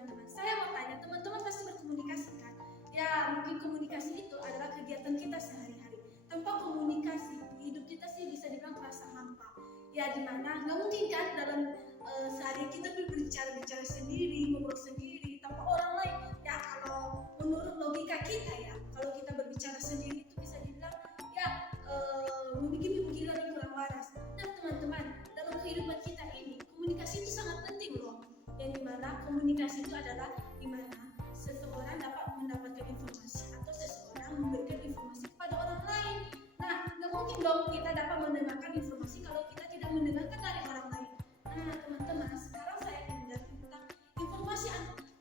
teman-teman. Saya mau tanya, teman-teman pasti berkomunikasi kan? Ya, mungkin komunikasi itu adalah kegiatan kita sehari-hari. Tanpa komunikasi, hidup kita sih bisa dibilang terasa hampa. Ya, dimana nggak mungkin kan dalam sehari kita berbicara sendiri, ngobrol sendiri tanpa orang lain. Ya, kalau menurut logika kita ya, kalau kita berbicara sendiri itu bisa dibilang ya begini kurang waras. Nah, teman-teman, dalam kehidupan kita ini komunikasi itu sangat penting loh. Yang dimana komunikasi itu adalah dimana seseorang dapat mendapatkan informasi atau seseorang memberikan informasi kepada orang lain. Nah, nggak mungkin dong kita dapat mendengarkan informasi kalau kita tidak mendengarkan dari orang lain. Nah, teman-teman, sekarang saya akan menjelaskan tentang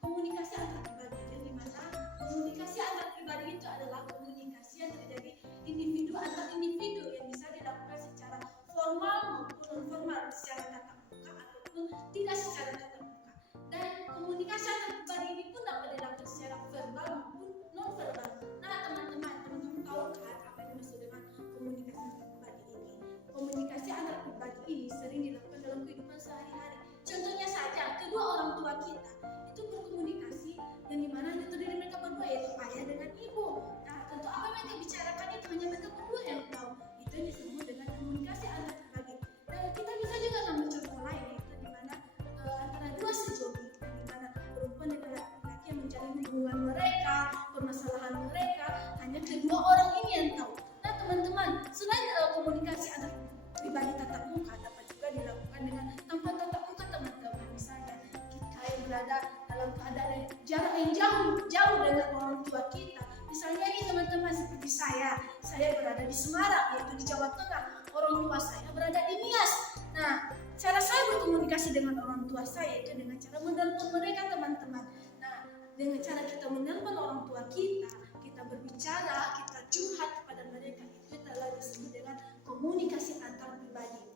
komunikasi antar pribadi. Yang dimana komunikasi antar pribadi itu adalah komunikasi yang terjadi individu antar individu yang bisa dilakukan secara formal maupun non formal, secara tatap muka ataupun tidak secara tatap muka. Dan komunikasi antar pribadi ini pun dapat dilakukan secara verbal maupun non verbal. Nah, teman-teman tahu kan apa yang dimaksud dengan komunikasi antar pribadi ini? Komunikasi antar pribadi ini sering dilakukan dalam kehidupan sehari-hari. Contohnya saja, kedua orang tua kita itu berkomunikasi yang dimana hanya terdiri mereka berdua, yaitu ayah dengan ibu. Nah, tentu apa yang mereka bicarakan itu hanya mereka berdua yang tahu. Itu yang disebut dengan komunikasi antar pribadi. Dan kita bisa juga ngambil contoh lain, yaitu dimana antara dua sejoli, dimana perempuan dengan laki-laki yang menjalin hubungan mereka, permasalahan mereka, hanya kedua orang ini yang tahu. Nah, teman-teman, selain komunikasi antar pribadi tatap muka, dapat juga dilakukan dengan tanpa tatap muka, teman-teman. Misalnya kita yang berada dalam keadaan jarak yang jauh dengan orang tua kita. Misalnya ini teman-teman, seperti saya berada di Semarang, yaitu di Jawa Tengah. Orang tua saya berada di Nias. Nah, cara saya berkomunikasi dengan orang tua saya itu dengan cara menelpon mereka, teman-teman. Nah, dengan cara kita menelpon orang tua kita berbicara, kita curhat kepada mereka, itu telah disebut dengan komunikasi antar pribadi.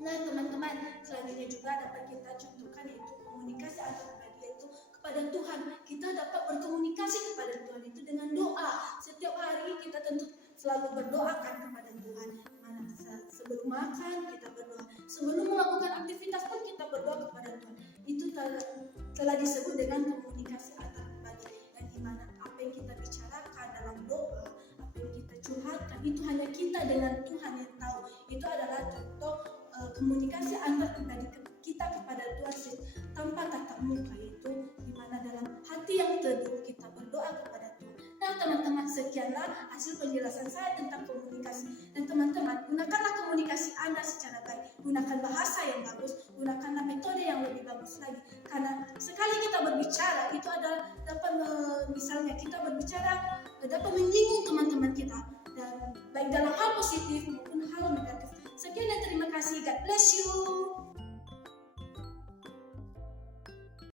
Nah, teman-teman, selanjutnya juga dapat kita contohkan yaitu komunikasi antar pribadi, yaitu kepada Tuhan. Kita dapat berkomunikasi kepada Tuhan itu dengan doa. Setiap hari kita tentu selalu berdoa kan kepada Tuhan. Sebelum makan kita berdoa, sebelum melakukan aktivitas pun kita berdoa kepada Tuhan. Itu telah disebut dengan komunikasi antar pribadi, yang dimana apa yang kita bicarakan dalam doa, apa yang kita curhatkan, itu hanya kita dengan Tuhan yang tahu. Itu adalah contoh komunikasi antar pribadi kita kepada Tuhan tanpa tatap muka, yaitu dimana dalam hati yang teduh kita berdoa kepada Tuhan. Nah, teman-teman, sekianlah hasil penjelasan saya tentang komunikasi. Dan teman-teman, gunakanlah komunikasi Anda secara baik. Gunakan bahasa yang bagus, gunakanlah metode yang lebih bagus lagi. Karena sekali kita berbicara, itu adalah dapat misalnya kita berbicara dapat menyinggung teman-teman kita, dan baik dalam hal positif maupun hal negatif. Sekian dan terima kasih. God bless you.